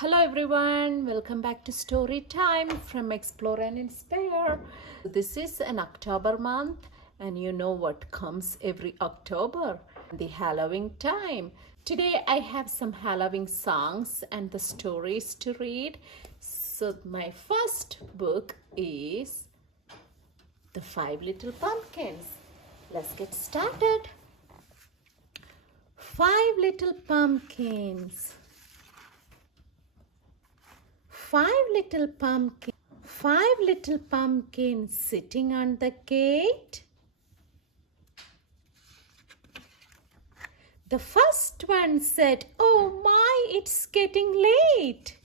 Hello everyone, welcome back to Story Time from Explore and Inspire. This is an October month and you know what comes every October, the Halloween time. Today I have some Halloween songs and the stories to read. So my first book is The Five Little Pumpkins. Let's get started. Five little pumpkins. Five little pumpkins sitting on the gate. The first one said, "Oh my, it's getting late."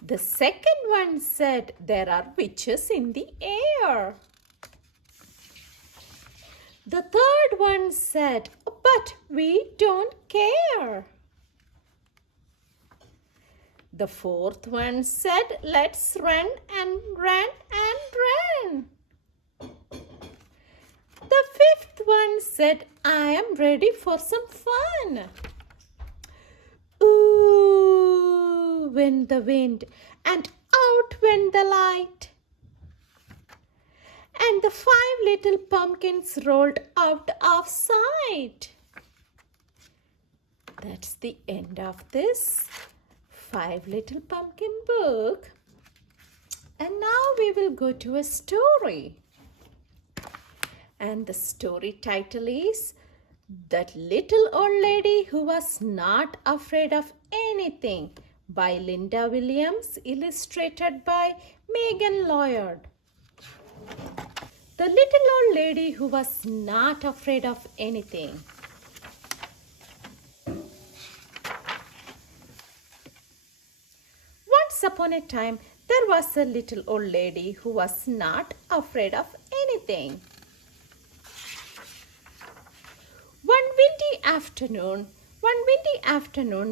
The second one said, "There are witches in the air." The third one said, "But we don't care." The fourth one said, "Let's run and run and run." The fifth one said, "I am ready for some fun." Ooh, went the wind, and out went the light. And the five little pumpkins rolled out of sight. That's the end of this Five Little Pumpkin book. And now we will go to a story. And the story title is That Little Old Lady Who Was Not Afraid of Anything by Linda Williams, illustrated by Megan Lloyd. The little old lady who was not afraid of anything. Once upon a time, there was a little old lady who was not afraid of anything. One windy afternoon,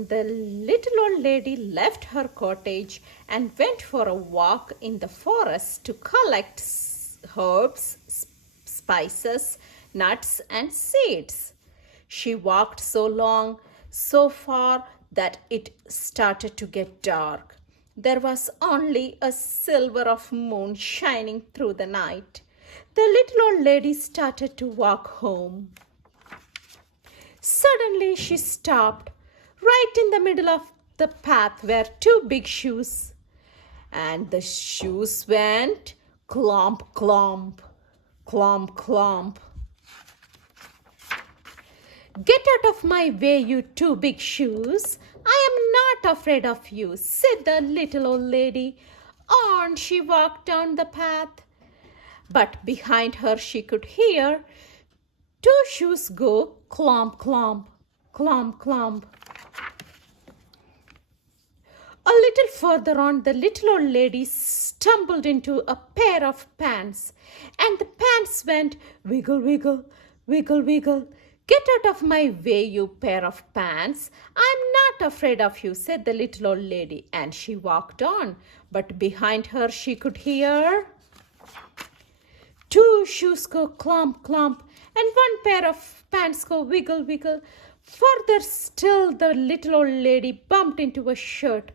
the little old lady left her cottage and went for a walk in the forest to collect herbs, spices, nuts, and seeds. She walked so long, so far that it started to get dark. There was only a silver of moon shining through the night. The little old lady started to walk home. Suddenly she stopped. Right in the middle of the path were two big shoes. And the shoes went clomp, clomp, clomp, clomp. "Get out of my way, you two big shoes. I am not afraid of you," said the little old lady. On she walked down the path. But behind her she could hear two shoes go clomp, clomp, clomp, clomp. A little further on, the little old lady stumbled into a pair of pants, and the pants went wiggle, wiggle, wiggle, wiggle. "Get out of my way, you pair of pants. I'm not afraid of you," said the little old lady, and she walked on. But behind her she could hear two shoes go clomp, clomp, and one pair of pants go wiggle, wiggle. Further still, the little old lady bumped into a shirt,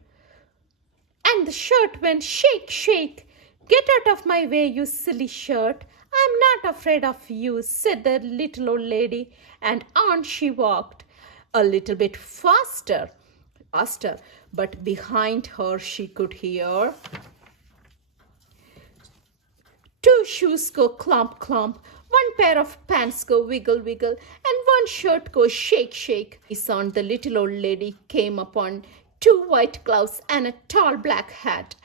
and the shirt went shake, shake. "Get out of my way, you silly shirt. I'm not afraid of you," said the little old lady, and on she walked, a little bit faster, but behind her she could hear two shoes go clomp, clomp, one pair of pants go wiggle, wiggle, and one shirt go shake, shake. Soon the little old lady came upon two white gloves and a tall black hat.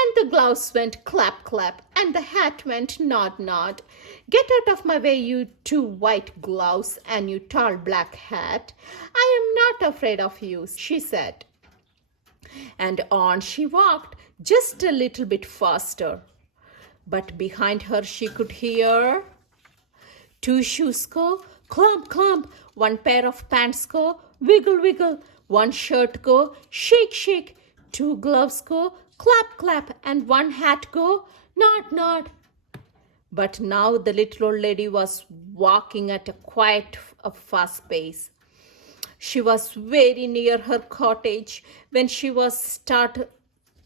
And the gloves went clap, clap, and the hat went nod, nod. "Get out of my way, you two white gloves and you tall black hat. I am not afraid of you," she said. And on she walked, just a little bit faster. But behind her she could hear two shoes go clomp, clomp, one pair of pants go wiggle, wiggle, one shirt go shake, shake, two gloves go clap, clap, and one hat go nod, nod. But now the little old lady was walking at a quite a fast pace. She was very near her cottage when she was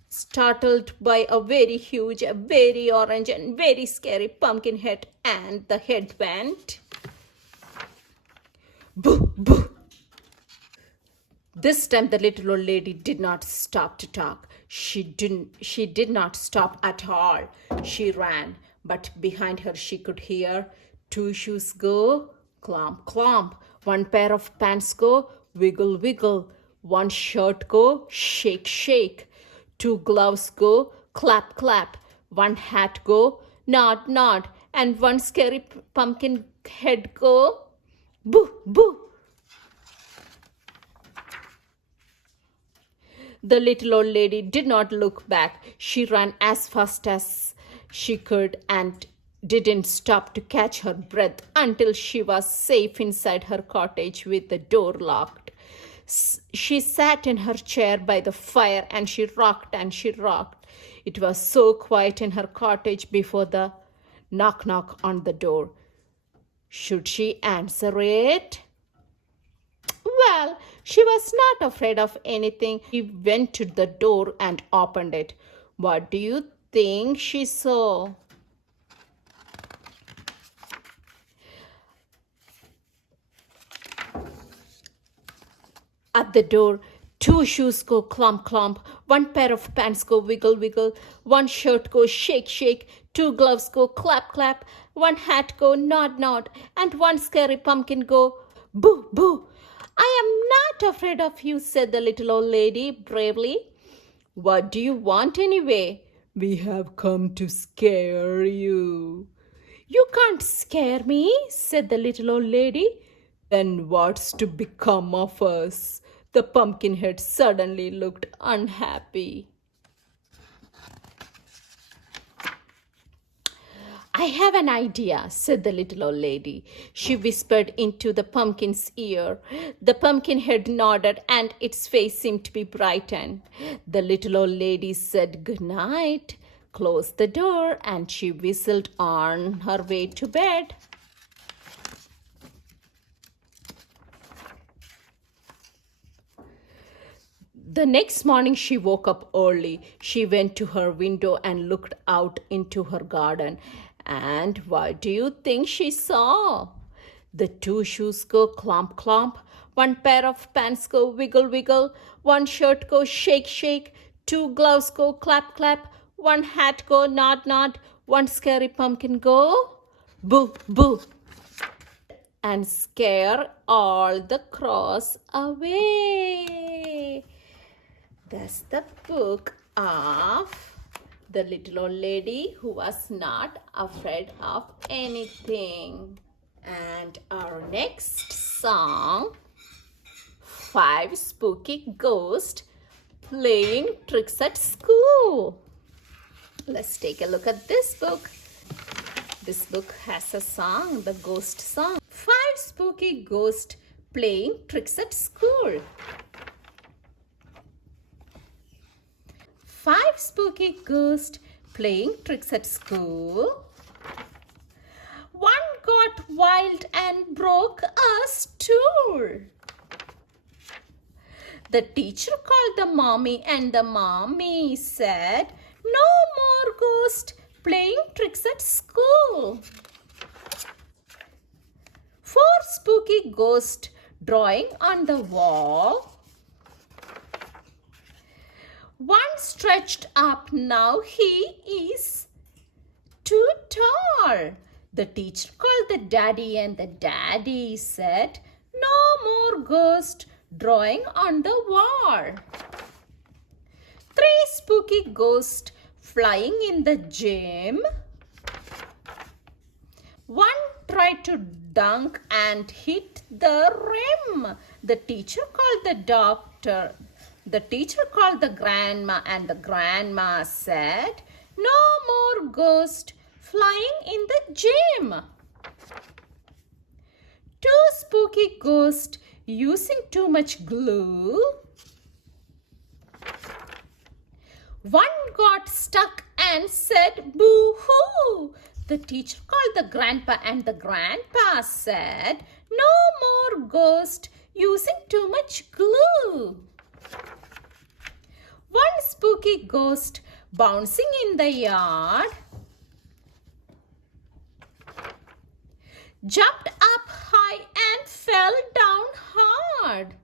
startled by a very huge, a very orange and very scary pumpkin head, and the head went boo, boo. This time the little old lady did not stop to talk. She did not stop at all. She ran, but behind her she could hear two shoes go clomp, clomp. One pair of pants go wiggle, wiggle. One shirt go shake, shake. Two gloves go clap, clap. One hat go nod, nod. And one scary pumpkin head go boo, boo. The little old lady did not look back. She ran as fast as she could and didn't stop to catch her breath until she was safe inside her cottage with the door locked. She sat in her chair by the fire and she rocked and she rocked. It was so quiet in her cottage before the knock knock on the door. Should she answer it? Well, she was not afraid of anything. She went to the door and opened it. What do you think she saw? At the door, two shoes go clomp, clomp. One pair of pants go wiggle, wiggle. One shirt go shake, shake. Two gloves go clap, clap. One hat go nod, nod. And one scary pumpkin go boo, boo. I am not afraid of you, said the little old lady bravely. What do you want anyway? We have come to scare you. You can't scare me, said the little old lady. Then what's to become of us? The pumpkin head suddenly looked unhappy. I have an idea, said the little old lady. She whispered into the pumpkin's ear. The pumpkin head nodded and its face seemed to be brightened. The little old lady said good night, closed the door, and she whistled on her way to bed. The next morning she woke up early. She went to her window and looked out into her garden. And what do you think she saw? The two shoes go clomp, clomp. One pair of pants go wiggle, wiggle. One shirt go shake, shake. Two gloves go clap, clap. One hat go nod, nod. One scary pumpkin go boo, boo. And scare all the crows away. That's the book of the little old lady who was not afraid of anything. And our next song, 5 Spooky Ghosts Playing Tricks at School. Let's take a look at this book. This book has a song, the ghost song. 5 Spooky Ghosts Playing Tricks at School. 5 spooky ghosts playing tricks at school. One got wild and broke a stool. The teacher called the mommy and the mommy said, "No more ghosts playing tricks at school." 4 spooky ghosts drawing on the wall. One stretched up, now he is too tall. The teacher called the daddy and the daddy said, "No more ghost drawing on the wall." 3 spooky ghosts flying in the gym. One tried to dunk and hit the rim. The teacher called the doctor. The teacher called the grandma and the grandma said, "No more ghosts flying in the gym." 2 spooky ghosts using too much glue. One got stuck and said, "Boo-hoo." The teacher called the grandpa and the grandpa said, "No more ghosts using too much glue. One spooky ghost bouncing in the yard jumped up high and fell down hard.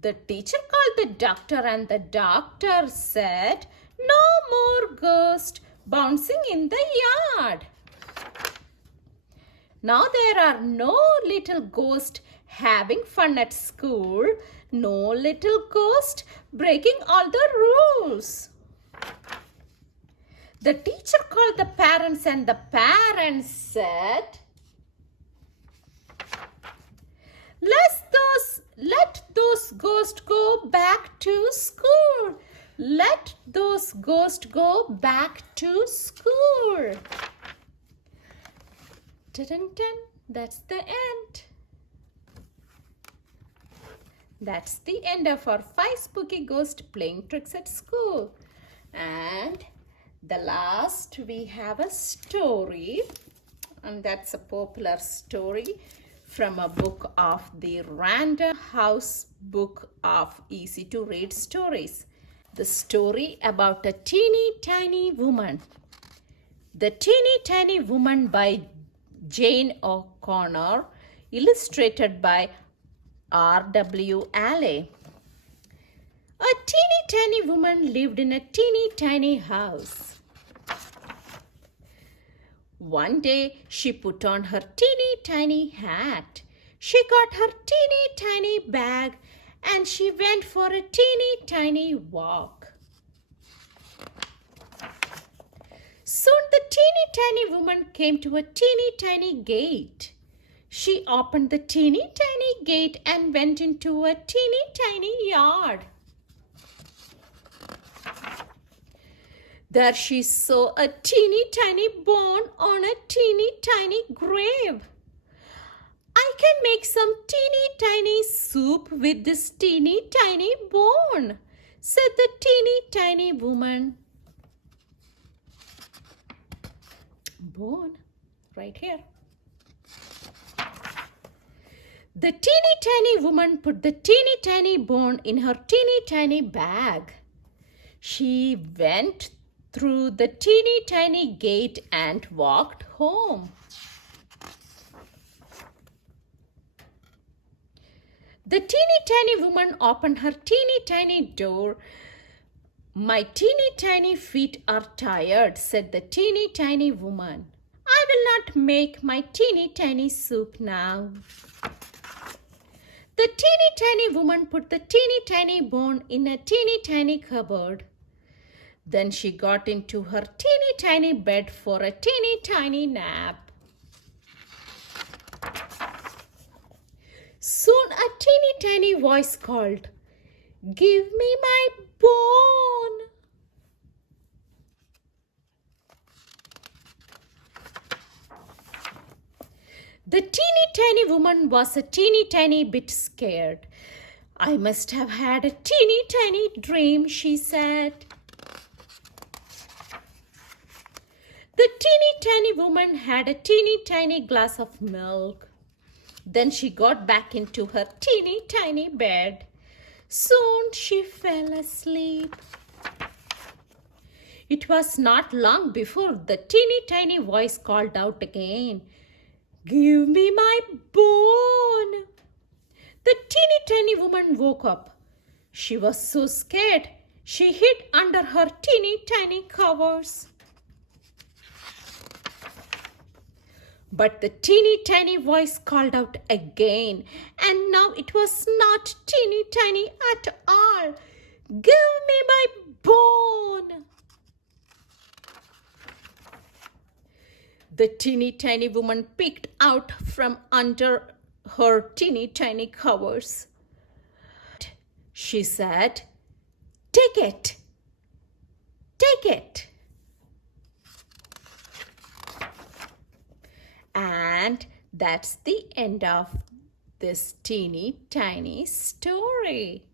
The teacher called the doctor and the doctor said, "No more ghost bouncing in the yard." Now there are no little ghosts having fun at school, no little ghost breaking all the rules. The teacher called the parents and the parents said, Let those ghosts go back to school. Let those ghosts go back to school. Dun-dun-dun. That's the end. That's the end of our 5 spooky ghosts playing tricks at school. And the last, we have a story. And that's a popular story from a book of the Random House book of easy to read stories. The story about a teeny tiny woman. The Teeny Tiny Woman by Jane O'Connor, illustrated by R.W. Alley. A teeny tiny woman lived in a teeny tiny house. One day, she put on her teeny tiny hat. She got her teeny tiny bag and she went for a teeny tiny walk. Soon the teeny tiny woman came to a teeny tiny gate. She opened the teeny tiny gate and went into a teeny tiny yard. There she saw a teeny tiny bone on a teeny tiny grave. I can make some teeny tiny soup with this teeny tiny bone, said the teeny tiny woman. Bone, right here. The teeny tiny woman put the teeny tiny bone in her teeny tiny bag. She went through the teeny tiny gate and walked home. The teeny tiny woman opened her teeny tiny door. My teeny tiny feet are tired, said the teeny tiny woman. I will not make my teeny tiny soup now. The teeny tiny woman put the teeny tiny bone in a teeny tiny cupboard. Then she got into her teeny tiny bed for a teeny tiny nap. Soon a teeny tiny voice called, "Give me my bone." The teeny tiny woman was a teeny tiny bit scared. I must have had a teeny tiny dream, she said. The teeny tiny woman had a teeny tiny glass of milk. Then she got back into her teeny tiny bed. Soon she fell asleep. It was not long before the teeny tiny voice called out again, "Give me my bone." The teeny tiny woman woke up. She was so scared, she hid under her teeny tiny covers. But the teeny tiny voice called out again, and now it was not teeny tiny at all. "Give me my bone." The teeny tiny woman peeked out from under her teeny tiny covers. She said, "Take it. Take it." And that's the end of this teeny tiny story.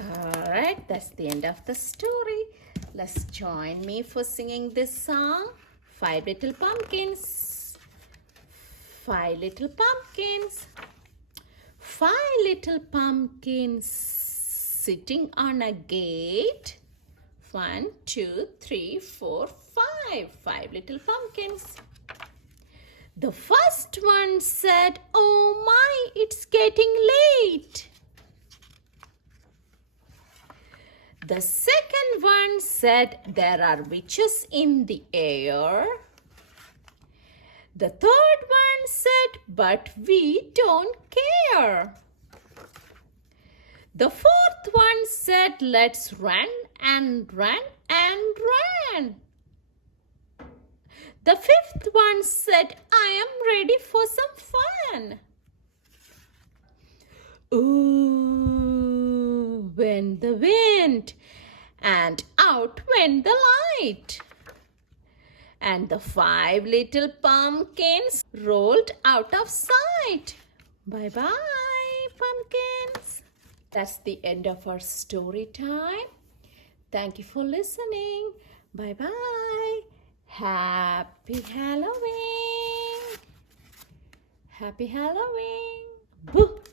All right, that's the end of the story. Let's join me for singing this song, 5 Little Pumpkins. 5 little pumpkins. 5 little pumpkins sitting on a gate. 1, 2, 3, 4, 5. 5 little pumpkins. The first one said, "Oh my, it's getting late." The second one said, "There are witches in the air." The third one said, "But we don't care." The fourth one said, "Let's run and run and run." The fifth one said, "I am ready for some fun." Ooh, went the wind, and out went the light. And the 5 little pumpkins rolled out of sight. Bye-bye, pumpkins. That's the end of our story time. Thank you for listening. Bye-bye. Happy Halloween. Happy Halloween. Boo.